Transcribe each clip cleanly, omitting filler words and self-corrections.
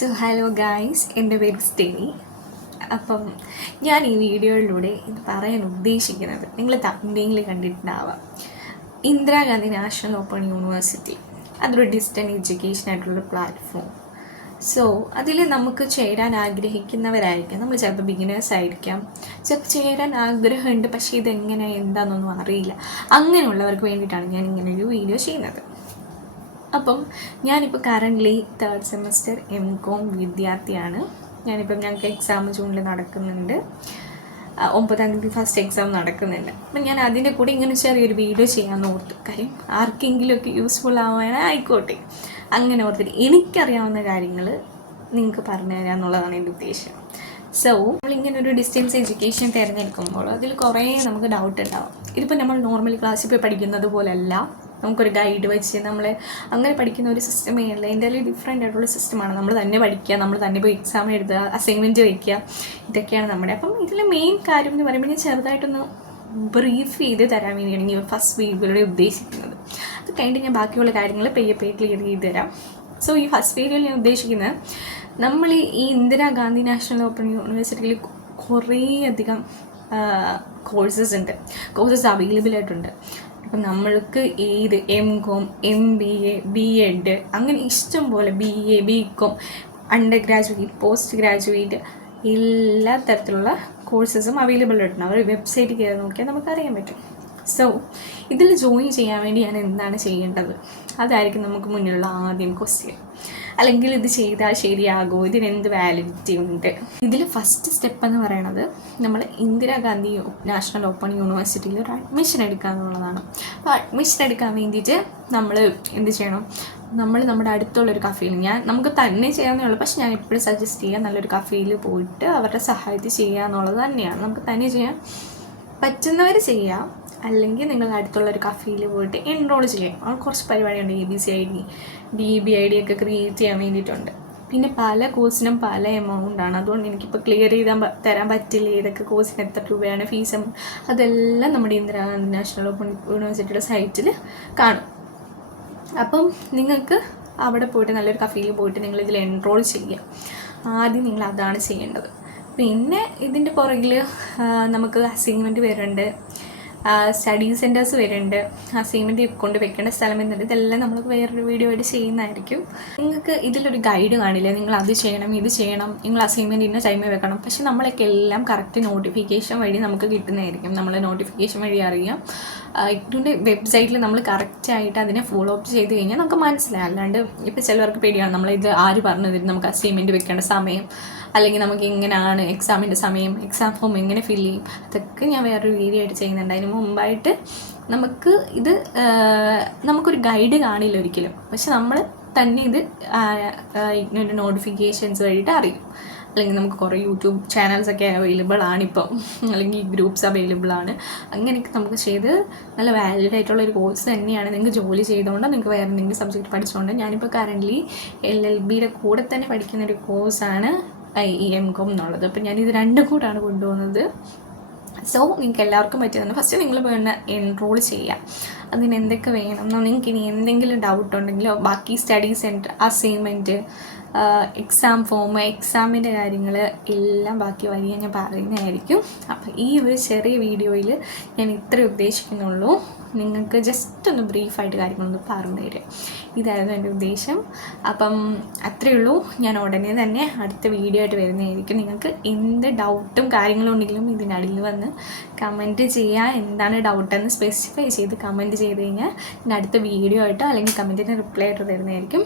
So hello guys, എൻ്റെ പേര് സ്റ്റെനി. അപ്പം ഞാൻ ഈ വീഡിയോയിലൂടെ ഇത് പറയാൻ ഉദ്ദേശിക്കുന്നത്, നിങ്ങൾ തമിഴിൽ കണ്ടിട്ടുണ്ടാവാം, ഇന്ദിരാഗാന്ധി നാഷണൽ ഓപ്പൺ യൂണിവേഴ്സിറ്റി അതൊരു ഡിസ്റ്റൻസ് എഡ്യൂക്കേഷൻ ആയിട്ടുള്ളൊരു പ്ലാറ്റ്ഫോം. സോ അതിൽ നമുക്ക് ചേരാൻ ആഗ്രഹിക്കുന്നവരായിരിക്കാം, നമ്മൾ ചിലപ്പോൾ ബിഗിനേഴ്സ് ആയിരിക്കാം, ചിലപ്പോൾ ചേരാൻ ആഗ്രഹമുണ്ട് പക്ഷേ ഇതെങ്ങനെ എന്താണെന്നൊന്നും അറിയില്ല. അങ്ങനെയുള്ളവർക്ക് വേണ്ടിയിട്ടാണ് ഞാൻ ഇങ്ങനൊരു വീഡിയോ ചെയ്യുന്നത്. അപ്പം ഞാനിപ്പോൾ കറൻ്റ്ലി 3rd സെമസ്റ്റർ MCOM വിദ്യാർത്ഥിയാണ്. ഞങ്ങൾക്ക് എക്സാം ജൂണിൽ നടക്കുന്നുണ്ട്. 9-ാം തീയതി ഫസ്റ്റ് എക്സാം നടക്കുന്നുണ്ട്. അപ്പം ഞാൻ അതിൻ്റെ കൂടെ ഇങ്ങനെ ചെറിയൊരു വീഡിയോ ചെയ്യാമെന്ന് ഓർത്തു. കാര്യം ആർക്കെങ്കിലുമൊക്കെ യൂസ്ഫുൾ ആവാനായിക്കോട്ടെ, അങ്ങനെ ഓർത്തിട്ട് എനിക്കറിയാവുന്ന കാര്യങ്ങൾ നിങ്ങൾക്ക് പറഞ്ഞു തരാം എന്നുള്ളതാണ് എൻ്റെ ഉദ്ദേശം. സോ നമ്മളിങ്ങനെ ഒരു ഡിസ്റ്റൻസ് എഡ്യൂക്കേഷൻ തിരഞ്ഞെടുക്കുമ്പോൾ അതിൽ കുറേ നമുക്ക് ഡൗട്ട് ഉണ്ടാവും. ഇതിപ്പോൾ നമ്മൾ നോർമൽ ക്ലാസ്സിൽ പോയി പഠിക്കുന്നത് പോലെയല്ല, നമുക്കൊരു ഗൈഡ് വെച്ച് നമ്മൾ അങ്ങനെ പഠിക്കുന്ന ഒരു സിസ്റ്റമേ അല്ല. എൻ്റെ ഡിഫറെൻ്റ് ആയിട്ടുള്ള സിസ്റ്റമാണ്. നമ്മൾ തന്നെ പഠിക്കുക, നമ്മൾ തന്നെ പോയി എക്സാം എഴുതുക, അസൈൻമെൻറ്റ് വയ്ക്കുക, ഇതൊക്കെയാണ് നമ്മുടെ. അപ്പം ഇതിലെ മെയിൻ കാര്യം എന്ന് പറയുമ്പോൾ ഞാൻ ചെറുതായിട്ടൊന്ന് ബ്രീഫ് ചെയ്ത് തരാൻ വേണ്ടിയാണ് ഞാൻ ഫസ്റ്റ് വീഡിയോയിലൂടെ ഉദ്ദേശിക്കുന്നത്. അത് കഴിഞ്ഞിട്ട് ഞാൻ ബാക്കിയുള്ള കാര്യങ്ങൾ പെയ്യെ ക്ലിയർ ചെയ്ത് തരാം. സോ ഈ ഫസ്റ്റ് വീഡിയോയിൽ ഞാൻ ഉദ്ദേശിക്കുന്നത്, നമ്മൾ ഈ ഇന്ദിരാഗാന്ധി നാഷണൽ ഓപ്പൺ യൂണിവേഴ്സിറ്റിയിൽ കുറേയധികം കോഴ്സസ് അവൈലബിൾ ആയിട്ടുണ്ട്. അപ്പം നമ്മൾക്ക് ഏത് MCOM, MBA, B.Ed അങ്ങനെ ഇഷ്ടം പോലെ BA, BCom, under graduate, post graduate എല്ലാ തരത്തിലുള്ള കോഴ്സസും അവൈലബിൾ ആയിട്ടുണ്ട്. അവർ വെബ്സൈറ്റ് കയറി നോക്കിയാൽ നമുക്കറിയാൻ പറ്റും. സോ ഇതിൽ ജോയിൻ ചെയ്യാൻ വേണ്ടി ഞാൻ എന്താണ് ചെയ്യേണ്ടത്, അതായിരിക്കും നമുക്ക് മുന്നിലുള്ള ആദ്യം ക്വസ്റ്റ്യൻ. അല്ലെങ്കിൽ ഇത് ചെയ്താൽ ശരിയാകുമോ, ഇതിനെന്ത് വാലിഡിറ്റി ഉണ്ട്. ഇതിൽ ഫസ്റ്റ് സ്റ്റെപ്പ് എന്ന് പറയുന്നത്, നമ്മൾ ഇന്ദിരാഗാന്ധി നാഷണൽ ഓപ്പൺ യൂണിവേഴ്സിറ്റിയിൽ ഒരു അഡ്മിഷൻ എടുക്കുക എന്നുള്ളതാണ്. അപ്പോൾ അഡ്മിഷൻ എടുക്കാൻ വേണ്ടിയിട്ട് നമ്മൾ എന്ത് ചെയ്യണം, നമ്മൾ നമ്മുടെ അടുത്തുള്ളൊരു കഫേയിൽ, നമുക്ക് തന്നെ ചെയ്യാവുന്നേ ഉള്ളൂ, പക്ഷെ ഞാൻ എപ്പോഴും സജസ്റ്റ് ചെയ്യുക നല്ലൊരു കഫേയിൽ പോയിട്ട് അവരുടെ സഹായത്തിൽ ചെയ്യുക എന്നുള്ളത് തന്നെയാണ്. നമുക്ക് തന്നെ ചെയ്യാൻ പറ്റുന്നവർ ചെയ്യാം, അല്ലെങ്കിൽ നിങ്ങൾ അടുത്തുള്ളൊരു കഫേയിൽ പോയിട്ട് എൻറോൾ ചെയ്യാം. അവിടെ കുറച്ച് പരിപാടിയുണ്ട്, ABCID, DBID ഒക്കെ ക്രിയേറ്റ് ചെയ്യാൻ വേണ്ടിയിട്ടുണ്ട്. പിന്നെ പല കോഴ്സിനും പല എമൗണ്ടാണ്. അതുകൊണ്ട് എനിക്കിപ്പോൾ ക്ലിയർ തരാൻ പറ്റില്ല ഏതൊക്കെ കോഴ്സിന് എത്ര രൂപയാണ് ഫീസ്. അതെല്ലാം നമ്മുടെ ഇന്ദിരാഗാന്ധി നാഷണൽ ഓപ്പൺ യൂണിവേഴ്സിറ്റിയുടെ സൈറ്റിൽ കാണും. അപ്പം നിങ്ങൾക്ക് അവിടെ പോയിട്ട് നല്ലൊരു കഫേയിൽ പോയിട്ട് നിങ്ങളിതിൽ എൻറോൾ ചെയ്യുക. ആദ്യം നിങ്ങൾ അതാണ് ചെയ്യേണ്ടത്. പിന്നെ ഇതിൻ്റെ പുറകിൽ നമുക്ക് അസൈൻമെൻറ്റ് വരുന്നുണ്ട്, സ്റ്റഡി സെൻറ്റേഴ്സ് വരുന്നുണ്ട്, അസൈൻമെൻറ്റ് കൊണ്ട് വെക്കേണ്ട സ്ഥലം എന്നുണ്ട്. ഇതെല്ലാം നമ്മൾ വേറൊരു വീഡിയോ ആയിട്ട് ചെയ്യുന്നതായിരിക്കും. നിങ്ങൾക്ക് ഇതിലൊരു ഗൈഡ് കാണില്ല, നിങ്ങൾ അത് ചെയ്യണം ഇത് ചെയ്യണം, നിങ്ങൾ അസൈൻമെൻറ്റ് ഇന്ന ടൈമിൽ വെക്കണം. പക്ഷെ നമ്മളൊക്കെ എല്ലാം കറക്റ്റ് നോട്ടിഫിക്കേഷൻ വഴി നമുക്ക് കിട്ടുന്നതായിരിക്കും. നമ്മൾ നോട്ടിഫിക്കേഷൻ വഴി അറിയാം. ഇതിൻ്റെ വെബ്സൈറ്റിൽ നമ്മൾ കറക്റ്റായിട്ട് അതിനെ ഫോളോ അപ്പ് ചെയ്ത് കഴിഞ്ഞാൽ നമുക്ക് മനസ്സിലായി. അല്ലാണ്ട് ഇപ്പോൾ ചിലവർക്ക് പേടിയാണ്, നമ്മളിത് ആര് പറഞ്ഞു തരും നമുക്ക് അസൈൻമെൻറ്റ് വെക്കേണ്ട സമയം, അല്ലെങ്കിൽ നമുക്ക് എങ്ങനെയാണ് എക്സാമിൻ്റെ സമയം, എക്സാം ഫോം എങ്ങനെ ഫില്ല് ചെയ്യും, അതൊക്കെ ഞാൻ വേറൊരു വീഡിയോ ആയിട്ട് ചെയ്യുന്നുണ്ട്. അതിന് മുമ്പായിട്ട് നമുക്കൊരു ഗൈഡ് കാണില്ല ഒരിക്കലും, പക്ഷെ നമ്മൾ തന്നെ ഇത് ഇങ്ങനെ നോട്ടിഫിക്കേഷൻസ് വഴിയിട്ട് അറിയും. അല്ലെങ്കിൽ നമുക്ക് കുറേ യൂട്യൂബ് ചാനൽസൊക്കെ അവൈലബിൾ ആണിപ്പം, അല്ലെങ്കിൽ ഗ്രൂപ്പ്സ് അവൈലബിൾ ആണ്. അങ്ങനെയൊക്കെ നമുക്ക് ചെയ്ത് നല്ല വാലിഡ് ആയിട്ടുള്ളൊരു കോഴ്സ് തന്നെയാണ്. നിങ്ങൾക്ക് ജോലി ചെയ്തുകൊണ്ട്, നിങ്ങൾക്ക് വേറെ എന്തെങ്കിലും സബ്ജക്റ്റ് പഠിച്ചുകൊണ്ട്, ഞാനിപ്പോൾ കറൻ്റ്ലി LLBയുടെ കൂടെ തന്നെ പഠിക്കുന്നൊരു കോഴ്സാണ് ഈ MCOM എന്നുള്ളത്. അപ്പം ഞാനിത് രണ്ടും കൂടാണ് കൊണ്ടുപോകുന്നത്. സോ നിങ്ങൾക്ക് എല്ലാവർക്കും പറ്റുന്നുണ്ട്. ഫസ്റ്റ് നിങ്ങൾ വേണ്ട എൻറോൾ ചെയ്യുക. അതിന് എന്തൊക്കെ വേണം, നിങ്ങൾക്ക് ഇനി എന്തെങ്കിലും ഡൗട്ട് ഉണ്ടെങ്കിലോ, ബാക്കി study centre, assignment, exam form, എക്സാമിൻ്റെ കാര്യങ്ങൾ എല്ലാം ബാക്കി വഴിയാൻ ഞാൻ പറയുന്നതായിരിക്കും. അപ്പോൾ ഈ ഒരു ചെറിയ വീഡിയോയിൽ ഞാൻ ഇത്രേ ഉദ്ദേശിക്കുന്നുള്ളൂ. നിങ്ങൾക്ക് ജസ്റ്റ് ഒന്ന് ബ്രീഫായിട്ട് കാര്യങ്ങളൊന്ന് പറഞ്ഞു തരിക, ഇതായിരുന്നു എൻ്റെ ഉദ്ദേശം. അപ്പം അത്രയേ ഉള്ളൂ. ഞാൻ ഉടനെ തന്നെ അടുത്ത വീഡിയോ ആയിട്ട് വരുന്നതായിരിക്കും. നിങ്ങൾക്ക് എന്ത് ഡൗട്ടും കാര്യങ്ങളും ഉണ്ടെങ്കിലും ഇതിനടിയിൽ വന്ന് കമൻറ്റ് ചെയ്യുക. എന്താണ് ഡൗട്ടെന്ന് സ്പെസിഫൈ ചെയ്ത് കമൻറ്റ് ചെയ്ത് കഴിഞ്ഞാൽ ഞാൻ അടുത്ത വീഡിയോ ആയിട്ടോ അല്ലെങ്കിൽ കമൻറ്റിന് റിപ്ലൈ ആയിട്ട് തരുന്നതായിരിക്കും.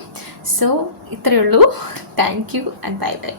സോ ഇത്രയേ ഉള്ളൂ. Thank you and bye bye.